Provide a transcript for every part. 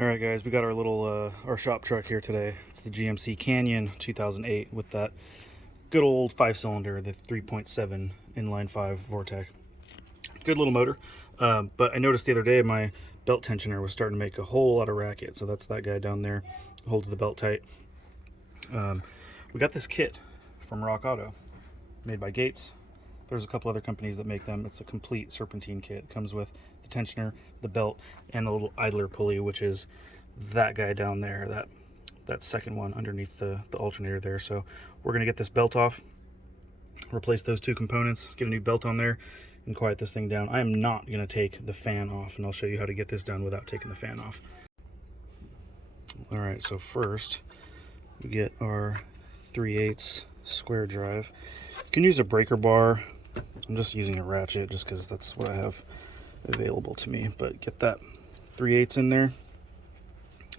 Alright guys, we got our little our shop truck here today. It's the GMC Canyon 2008 with that good old 5-cylinder, the 3.7 inline 5 Vortec. Good little motor, but I noticed the other day my belt tensioner was starting to make a whole lot of racket, so that's that guy down there, holds the belt tight. We got this kit from Rock Auto, made by Gates. There's a couple other companies that make them. It's a complete serpentine kit. It comes with the tensioner, the belt, and the little idler pulley, which is that guy down there, that second one underneath the alternator there. So we're gonna get this belt off, replace those two components, get a new belt on there, and quiet this thing down. I am not gonna take the fan off, and I'll show you how to get this done without taking the fan off. All right, so first we get our 3/8 square drive. You can use a breaker bar. I'm just using a ratchet just because that's what I have available to me, but get that 3/8 in there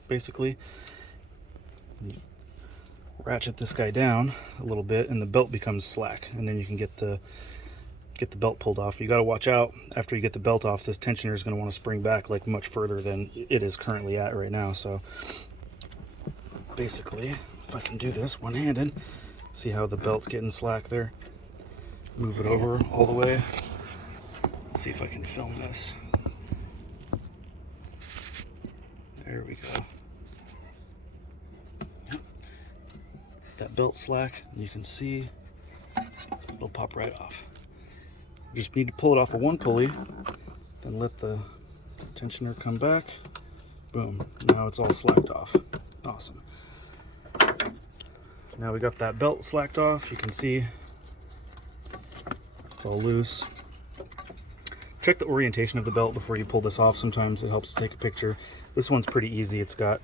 basically. Ratchet this guy down a little bit and the belt becomes slack, and then you can get the belt pulled off. You got to watch out after you get the belt off. This tensioner is going to want to spring back like much further than it is currently at right now. So basically, if I can do this one-handed, see how the belt's getting slack there, move it over all the way. See if I can film this. There we go. Yep. That belt slack, you can see it'll pop right off. You just need to pull it off of one pulley, then let the tensioner come back. Boom, now it's all slacked off. Awesome. Now we got that belt slacked off. You can see it's all loose. Check the orientation of the belt before you pull this off. Sometimes it helps to take a picture. This one's pretty easy. It's got,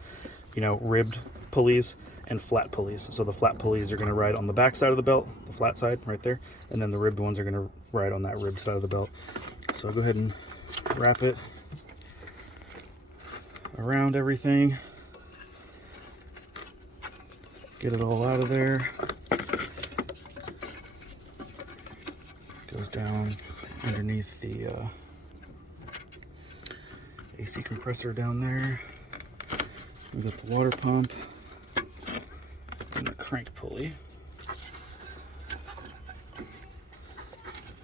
you know, ribbed pulleys and flat pulleys. So the flat pulleys are going to ride on the back side of the belt, the flat side right there, and then the ribbed ones are going to ride on that ribbed side of the belt. So go ahead and wrap it around everything. Get it all out of there. Goes down underneath the AC compressor down there. We got the water pump and the crank pulley.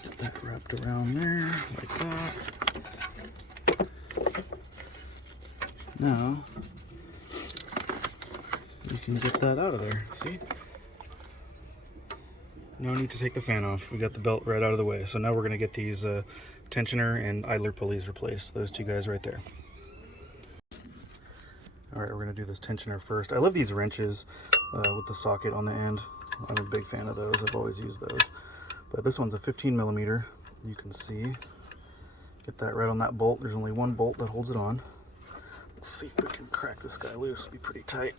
Get that wrapped around there like that. Now you can get that out of there, see? No need to take the fan off. We got the belt right out of the way. So now we're gonna get these tensioner and idler pulleys replaced. Those two guys right there. All right, we're gonna do this tensioner first. I love these wrenches with the socket on the end. I'm a big fan of those. I've always used those. But this one's a 15 millimeter. You can see, get that right on that bolt. There's only one bolt that holds it on. Let's see if we can crack this guy loose. It'll be pretty tight.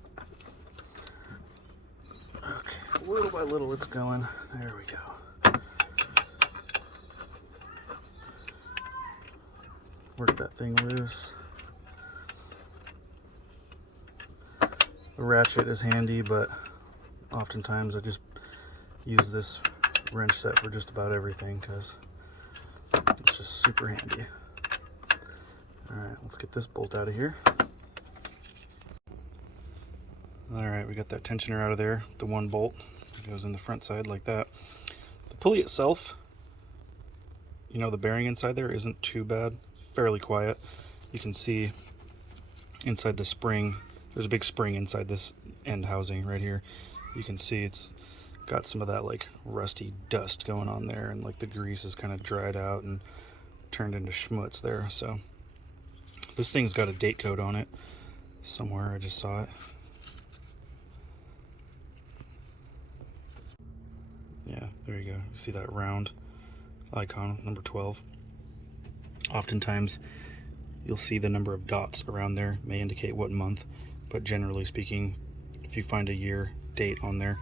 Okay, little by little it's going. There we go. Work that thing loose. The ratchet is handy, but oftentimes I just use this wrench set for just about everything because it's just super handy. All right, let's get this bolt out of here. All right, we got that tensioner out of there. The one bolt goes in the front side like that. The pulley itself, you know, the bearing inside there isn't too bad. Fairly quiet. You can see inside the spring, there's a big spring inside this end housing right here. You can see it's got some of that like rusty dust going on there, and like the grease is kind of dried out and turned into schmutz there. So this thing's got a date code on it somewhere. I just saw it. Yeah, there you go. You see that round icon, number 12. Oftentimes you'll see the number of dots around there may indicate what month, but generally speaking, if you find a year date on there,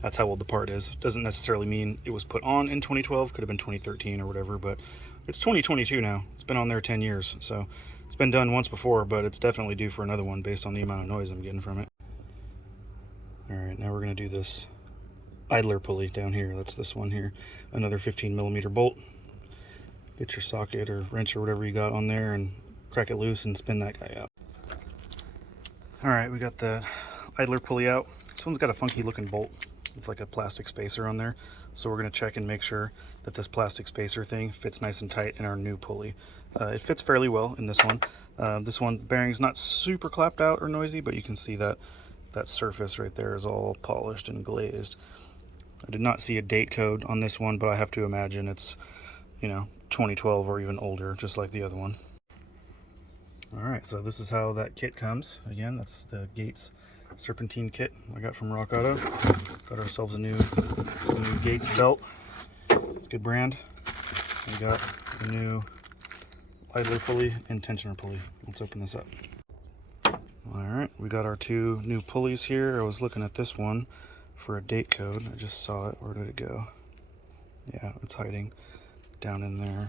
that's how old the part is. Doesn't necessarily mean it was put on in 2012, could have been 2013 or whatever, but it's 2022 now. It's been on there 10 years, so it's been done once before, but it's definitely due for another one based on the amount of noise I'm getting from it. All right, now we're gonna do this idler pulley down here. That's this one here. Another 15 millimeter bolt. Get your socket or wrench or whatever you got on there and crack it loose and spin that guy up. All right, we got the idler pulley out. This one's got a funky looking bolt with like a plastic spacer on there. So we're gonna check and make sure that this plastic spacer thing fits nice and tight in our new pulley. It fits fairly well in this one. This one, bearing's not super clapped out or noisy, but you can see that that surface right there is all polished and glazed. I did not see a date code on this one, but I have to imagine it's, you know, 2012 or even older, just like the other one. All right, so this is how that kit comes. Again, that's the Gates serpentine kit I got from Rock Auto. Got ourselves a new Gates belt. It's a good brand. We got the new idler pulley and tensioner pulley. Let's open this up. All right, we got our two new pulleys here. I was looking at this one for a date code. I just saw it. Where did it go? Yeah, it's hiding down in there.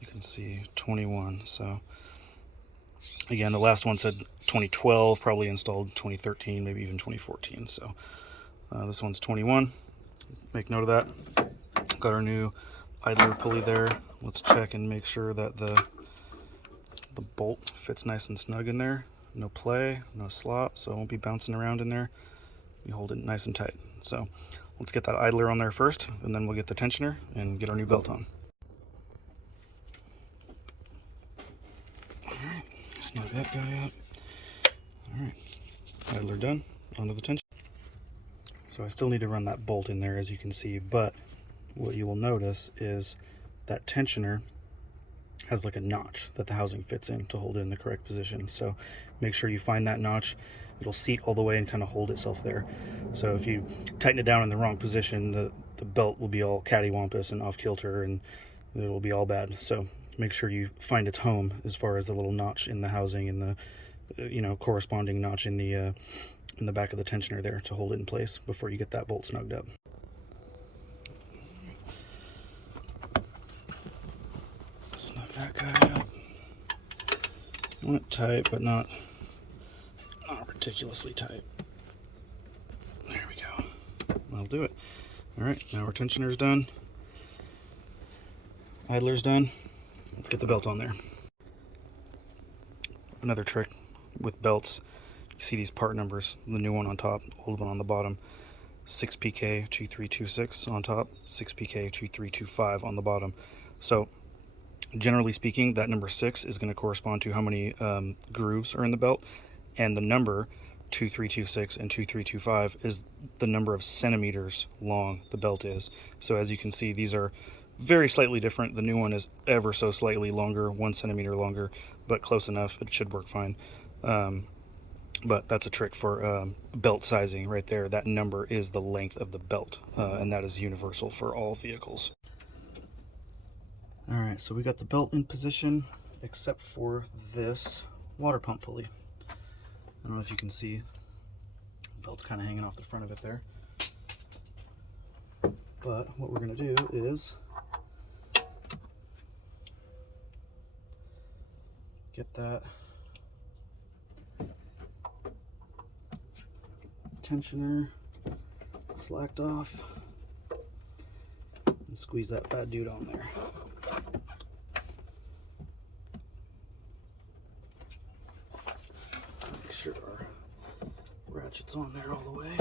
You can see 21. So again, the last one said 2012, probably installed 2013, maybe even 2014. So this one's 21. Make note of that. Got our new idler pulley there. Let's check and make sure that the bolt fits nice and snug in there. No play, no slop, so it won't be bouncing around in there. You hold it nice and tight. So let's get that idler on there first, and then we'll get the tensioner and get our new belt on. Alright, snug that guy up. Alright, idler done, onto the tensioner. So I still need to run that bolt in there, as you can see, but what you will notice is that tensioner has like a notch that the housing fits in to hold it in the correct position. So make sure you find that notch. It'll seat all the way and kind of hold itself there. So if you tighten it down in the wrong position, the belt will be all cattywampus and off kilter, and it will be all bad. So make sure you find its home as far as the little notch in the housing and the corresponding notch in the back of the tensioner there to hold it in place before you get that bolt snugged up. Snug that guy up. I want it tight, but not ridiculously tight. There we go. That'll do it. All right, now our tensioner's done. Idler's done. Let's get the belt on there. Another trick with belts, you see these part numbers, the new one on top, old one on the bottom. 6PK2326 on top, 6PK2325 on the bottom. So generally speaking, that number 6 is going to correspond to how many grooves are in the belt, and the number 2326 and 2325 is the number of centimeters long the belt is. So as you can see, these are very slightly different. The new one is ever so slightly longer, 1 centimeter longer, but close enough. It should work fine. But that's a trick for belt sizing right there. That number is the length of the belt, and that is universal for all vehicles. All right, so we got the belt in position, except for this water pump pulley. I don't know if you can see, the belt's kind of hanging off the front of it there. But what we're going to do is get that tensioner slacked off and squeeze that bad dude on there. Make sure our ratchet's on there all the way,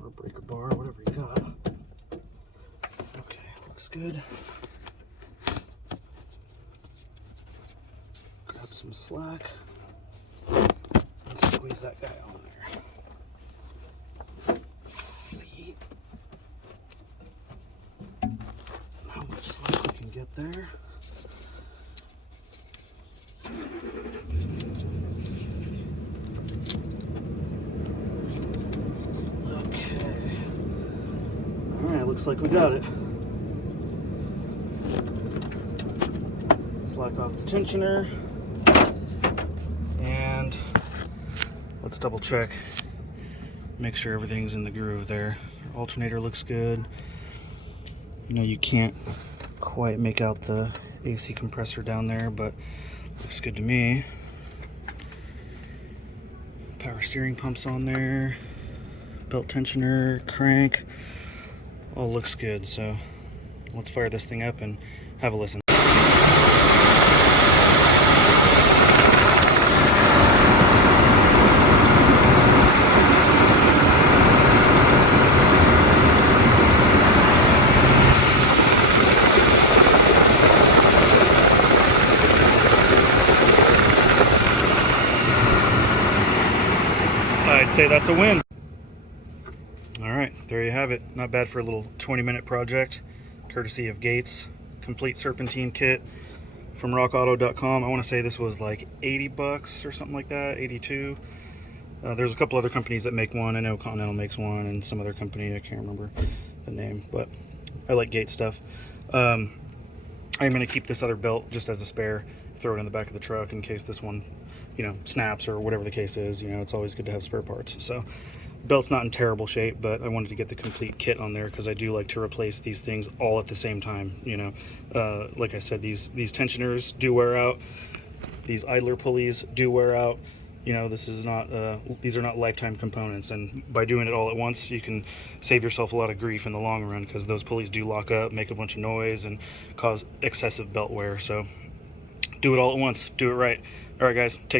or a breaker bar, whatever you got. Okay, looks good. Grab some slack and squeeze that guy on there. Let's see how much slack we can get there. Okay. Alright, looks like we got it. Slack off the tensioner. And let's double check. Make sure everything's in the groove there. Our alternator looks good. You know, you can't quite make out the AC compressor down there, but looks good to me. Power steering pump's on there. Belt tensioner, crank, all looks good. So let's fire this thing up and have a listen. say that's a win. All right, there you have it. Not bad for a little 20-minute project, courtesy of Gates. Complete serpentine kit from rockauto.com. I want to say this was like 80 bucks or something like that, 82. There's a couple other companies that make one. I know Continental makes one, and some other company, I can't remember the name, but I like Gates stuff. I'm going to keep this other belt just as a spare, throw it in the back of the truck in case this one, you know, snaps or whatever the case is. You know, it's always good to have spare parts. So belt's not in terrible shape, but I wanted to get the complete kit on there because I do like to replace these things all at the same time. You know, like I said, these tensioners do wear out. These idler pulleys do wear out. You know, this is not these are not lifetime components, and by doing it all at once, you can save yourself a lot of grief in the long run, because those pulleys do lock up, make a bunch of noise, and cause excessive belt wear. So do it all at once, do it right. All right, guys, take